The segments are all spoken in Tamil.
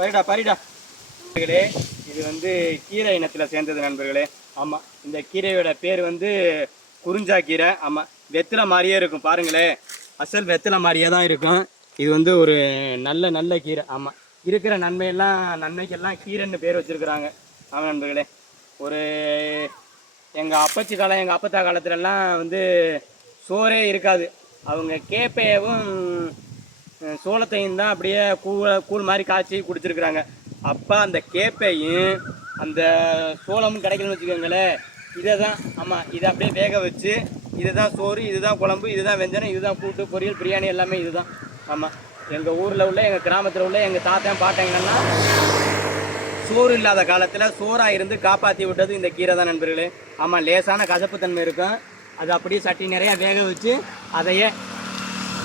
பரிடா பரிடா நண்பர்களே, இது வந்து கீரை இனத்தில் சேர்ந்தது நண்பர்களே. ஆமாம், இந்த கீரையோட பேர் வந்து குறிஞ்சா கீரை. ஆமாம், வெத்தலை மாதிரியே இருக்கும் பாருங்களேன், அசல் வெத்தலை மாதிரியே தான் இருக்கும். இது வந்து ஒரு நல்ல நல்ல கீரை. ஆமாம், இருக்கிற நன்மைக்கெல்லாம் கீரைன்னு பேர் வச்சுருக்குறாங்க. ஆமாம் நண்பர்களே, ஒரு எங்கள் அப்பச்சி காலம் எங்கள் அப்பத்தா காலத்துலலாம் வந்து சோறே இருக்காது. அவங்க கேப்பையவும் சோளத்தையும் தான் அப்படியே கூழ் மாதிரி காய்ச்சி குடிச்சிருக்கிறாங்க. அப்போ அந்த கேப்பையும் அந்த சோளமும் கிடைக்கணும்னு வச்சுக்கோங்களேன், இதை தான் ஆமாம் இதை அப்படியே வேக வச்சு இதுதான் சோறு, இதுதான் குழம்பு, இதுதான் வெஞ்சனம், இதுதான் கூட்டு பொரியல் பிரியாணி எல்லாமே இதுதான். ஆமாம், எங்கள் ஊரில் உள்ள எங்கள் கிராமத்தில் உள்ள எங்கள் தாத்தன் பாட்டங்கள்லாம் சோறு இல்லாத காலத்தில் சோறாக இருந்து காப்பாற்றி விட்டது இந்த கீரை தான் நண்பர்களே. ஆமாம், லேசான கசப்பு தன்மை இருக்கும். அது அப்படியே சட்டி நிறையா வேக வச்சு அதையே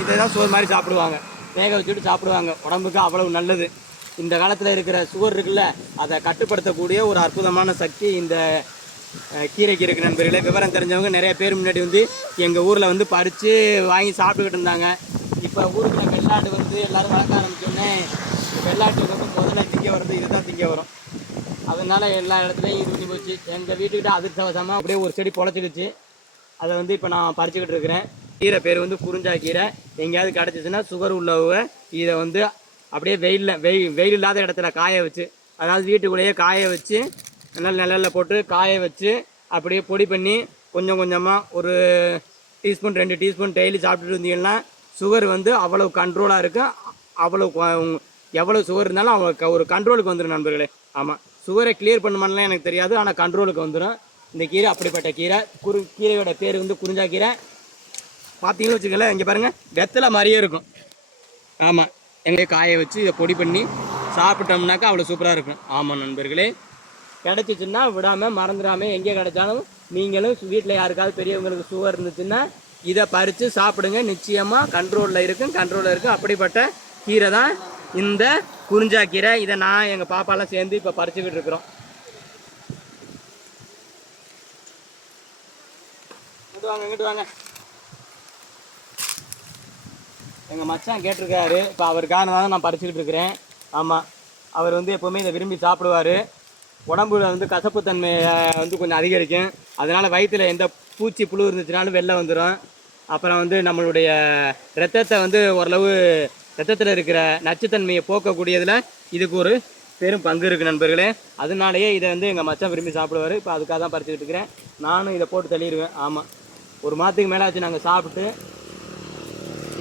இதை தான் சோறு மாதிரி சாப்பிடுவாங்க. வேக வச்சுட்டு சாப்பிடுவாங்க. உடம்புக்கு அவ்வளவு நல்லது. இந்த காலத்தில் இருக்கிற சுகர் இருக்குல்ல, அதை கட்டுப்படுத்தக்கூடிய ஒரு அற்புதமான சக்தி இந்த கீரைக்கு இருக்குது நண்பர்களே. விவரம் தெரிஞ்சவங்க நிறைய பேர் முன்னாடி வந்து எங்கள் ஊரில் வந்து பறித்து வாங்கி சாப்பிட்டுக்கிட்டு இருந்தாங்க. இப்போ ஊருக்குள்ள வெள்ளாடு வந்து எல்லோரும் வளர்க்க ஆரம்பிச்சோன்னே வெள்ளாட்டுக்கு வந்து முதல்ல திங்க வர்றது இதுதான் திங்க வரும். அதனால் எல்லா இடத்துலையும் இது பண்ணி போச்சு. எங்கள் வீட்டுக்கிட்ட அதிர்ஷ்டவசமாக அப்படியே ஒரு செடி பொழைச்சிடுச்சு. அதை வந்து இப்போ நான் பறிச்சுக்கிட்டு இருக்கிறேன். கீரை பேர் வந்து குறிஞ்சா கீரை. எங்கேயாவது கிடச்சிச்சின்னா சுகர் உள்ளவங்க இதை வந்து அப்படியே வெயில் இல்லாத இடத்துல காய வச்சு, அதாவது வீட்டுக்குள்ளேயே காய வச்சு நல்லா நிழலில் போட்டு காய வச்சு அப்படியே பொடி பண்ணி கொஞ்சம் கொஞ்சமாக ஒரு டீஸ்பூன் 2 டீஸ்பூன் டெய்லி சாப்பிட்டுட்டு இருந்தீங்கன்னா சுகர் வந்து அவ்வளோ கண்ட்ரோலாக இருக்கும். அவ்வளோ எவ்வளோ சுகர் இருந்தாலும் அவங்க ஒரு கண்ட்ரோலுக்கு வந்துடும் நண்பர்களே. ஆமாம், சுகரை கிளியர் பண்ணுமான்லாம் எனக்கு தெரியாது, ஆனால் கண்ட்ரோலுக்கு வந்துடும் இந்த கீரை. அப்படிப்பட்ட கீரை கீரையோட பேர் வந்து குறிஞ்சா கீரை. பார்த்தீங்கன்னு வச்சுக்கல, இங்கே பாருங்கள், வெத்தலை மாதிரியே இருக்கும். ஆமாம், எங்கே காய வச்சு இதை பொடி பண்ணி சாப்பிட்டோம்னாக்கா அவ்வளோ சூப்பராக இருக்கும். ஆமாம் நண்பர்களே, கிடச்சிச்சின்னா விடாமல் மறந்துடாமல் எங்கே கிடைச்சாலும் நீங்களும் வீட்டில் யாருக்காவது பெரியவங்களுக்கு சுகர் இருந்துச்சுன்னா இதை பறித்து சாப்பிடுங்க. நிச்சயமாக கண்ட்ரோலில் இருக்கும். அப்படிப்பட்ட கீரை தான் இந்த குறிஞ்சா கீரை. இதை நான் எங்கள் பாப்பாலாம் சேர்ந்து இப்போ பறிச்சுக்கிட்டு இருக்கிறோம். இங்கிட்டு வாங்க. எங்கள் மச்சான் கேட்டிருக்காரு, இப்போ அவருக்காக தான் நான் பறிச்சுக்கிட்டு இருக்கிறேன். ஆமாம், அவர் வந்து எப்போவுமே இதை விரும்பி சாப்பிடுவார். உடம்புல வந்து கசப்புத்தன்மையை வந்து கொஞ்சம் அதிகரிக்கும். அதனால் வயிற்றில் எந்த பூச்சி புழு இருந்துச்சுனாலும் வெளில வந்துடும். அப்புறம் வந்து நம்மளுடைய ரத்தத்தை வந்து ஓரளவு ரத்தத்தில் இருக்கிற நச்சுத்தன்மையை போக்கக்கூடியதில் இதுக்கு ஒரு பெரும் பங்கு இருக்குது நண்பர்களே. அதனாலேயே இதை வந்து எங்கள் மச்சான் விரும்பி சாப்பிடுவார். இப்போ அதுக்காக தான் பறிச்சுக்கிட்டு இருக்கிறேன். நானும் இதை போட்டு தள்ளிடுவேன். ஆமாம், ஒரு மாதத்துக்கு மேலே ஆச்சு நாங்கள் சாப்பிட்டு.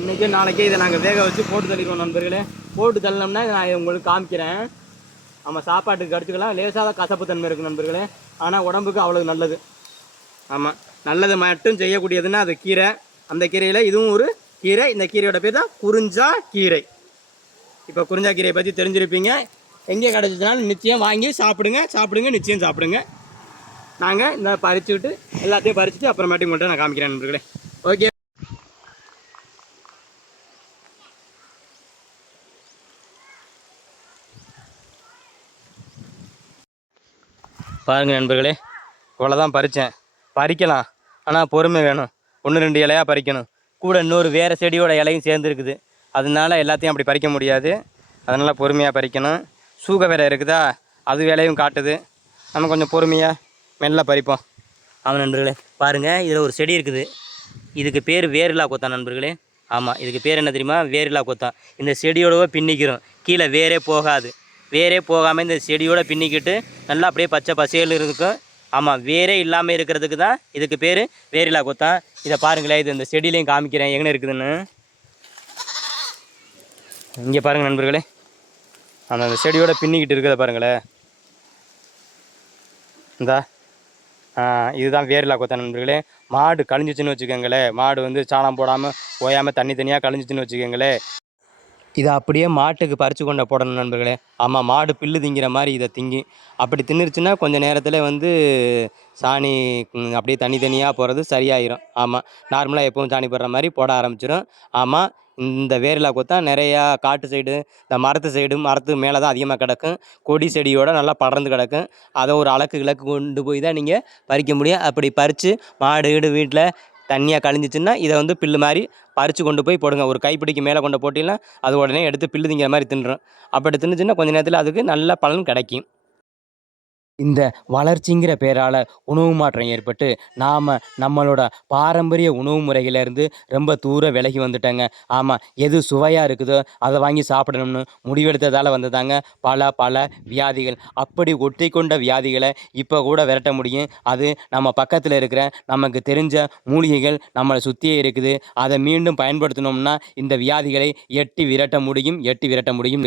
இன்றைக்கி நாளைக்கே இதை நாங்கள் வேக வச்சு போட்டு தள்ளிடுவோம் நண்பர்களே. போட்டு தள்ளினோம்னா நான் உங்களுக்கு காமிக்கிறேன். ஆமாம், சாப்பாட்டுக்கு கடிச்சிக்கலாம். லேசாக கசப்பு தன்மை இருக்குது நண்பர்களே, ஆனால் உடம்புக்கு அவ்வளோ நல்லது. ஆமாம், நல்லது மட்டும் செய்யக்கூடியதுன்னா அது கீரை. அந்த கீரையில் இதுவும் ஒரு கீரை. இந்த கீரையோட பேர் தான் குறிஞ்சா கீரை. இப்போ குறிஞ்சா கீரையை பற்றி தெரிஞ்சிருப்பீங்க. எங்கே கிடச்சிச்சுனாலும் நிச்சயம் வாங்கி சாப்பிடுங்க. நிச்சயம் சாப்பிடுங்க. நாங்கள் இந்த பறிச்சுக்கிட்டு எல்லாத்தையும் பறிச்சுட்டு அப்புறமேட்டுக்கு மட்டும் நான் காமிக்கிறேன் நண்பர்களே. ஓகே, பாருங்கள் நண்பர்களே, இவ்வளோதான் பறித்தேன். பறிக்கலாம், ஆனால் பொறுமை வேணும். 1-2 இலையாக பறிக்கணும். கூட இன்னொரு வேறு செடியோட இலையும் சேர்ந்துருக்குது. அதனால எல்லாத்தையும் அப்படி பறிக்க முடியாது. அதனால் பொறுமையாக பறிக்கணும். சூக வேலை இருக்குதா, அது வேலையும் காட்டுது. நம்ம கொஞ்சம் பொறுமையாக மெல்ல பறிப்போம். ஆமாம் நண்பர்களே, பாருங்கள், இதில் ஒரு செடி இருக்குது. இதுக்கு பேர் வேரிலா கொத்தான் நண்பர்களே. ஆமாம், இதுக்கு பேர் என்ன தெரியுமா? வேரிலா கொத்தான். இந்த செடியோடவே பின்னிக்கிறோம், கீழே வேரே போகாது. வேரே போகாமல் இந்த செடியோடு பின்னிக்கிட்டு நல்லா அப்படியே பச்சை பசேல் இருக்கும். ஆமாம், வேரே இல்லாமல் இருக்கிறதுக்கு தான் இதுக்கு பேர் வேரிலா கொத்தான். இதை பாருங்களேன், இது இந்த செடியிலையும் காமிக்கிறேன் எங்கே இருக்குதுன்னு. இங்கே பாருங்கள் நண்பர்களே, அந்த செடியோட பின்னிக்கிட்டு இருக்கிறத பாருங்களேன். இந்தா இதுதான் வேரிலா கொத்தான் நண்பர்களே. மாடு கழிஞ்சிச்சின்னு வச்சுக்கோங்களேன், மாடு வந்து சாணம் போடாமல் ஓயாமல் தனியாக கழிஞ்சிச்சின்னு வச்சுக்கோங்களேன், இதை அப்படியே மாட்டுக்கு பறித்து கொண்ட போடணும் நண்பர்களே. ஆமாம், மாடு பில்லு திங்கிற மாதிரி இதை திங்கி அப்படி தின்னுருச்சுன்னா கொஞ்சம் நேரத்தில் வந்து சாணி அப்படியே தனியாக போகிறது சரியாயிரும். ஆமாம், நார்மலாக எப்பவும் சாணி போடுற மாதிரி போட ஆரம்பிச்சிடும். ஆமாம், இந்த வேரிலா கொத்தான் நிறையா காட்டு சைடு, இந்த மரத்து மேலே தான் அதிகமாக கிடக்கும். கொடி செடியோடு நல்லா படர்ந்து கிடக்கும். அதை ஒரு இலக்கு கொண்டு போய் தான் நீங்கள் பறிக்க முடியும். அப்படி பறித்து மாடு வீட்டில் தண்ணியாக கழிஞ்சிச்சின்னா இதை வந்து பில்லு மாதிரி பறித்து கொண்டு போய் போடுங்க. ஒரு கைப்பிடிக்கு மேலே கொண்டு போட்டிங்கன்னா அது உடனே எடுத்து பில்லு திங்கிற மாதிரி தின்றும். அப்படி தின்னுச்சுன்னா கொஞ்ச நேரத்தில் அதுக்கு நல்ல பலன் கிடைக்கும். இந்த வளர்ச்சிங்கிற பேரால் உணவு மாற்றம் ஏற்பட்டு நாம் நம்மளோட பாரம்பரிய உணவு முறையிலேருந்து ரொம்ப தூரம் விலகி வந்துட்டோங்க. ஆமாம், எது சுவையாக இருக்குதோ அதை வாங்கி சாப்பிடணும்னு முடிவெடுத்ததால் வந்ததாங்க பல வியாதிகள். அப்படி ஒட்டி கொண்ட வியாதிகளை இப்போ கூட விரட்ட முடியும். அது நம்ம பக்கத்தில் இருக்கிற நமக்கு தெரிஞ்ச மூலிகைகள் நம்மளை சுற்றியே இருக்குது. அதை மீண்டும் பயன்படுத்தினோம்னா இந்த வியாதிகளை எட்டி விரட்ட முடியும்.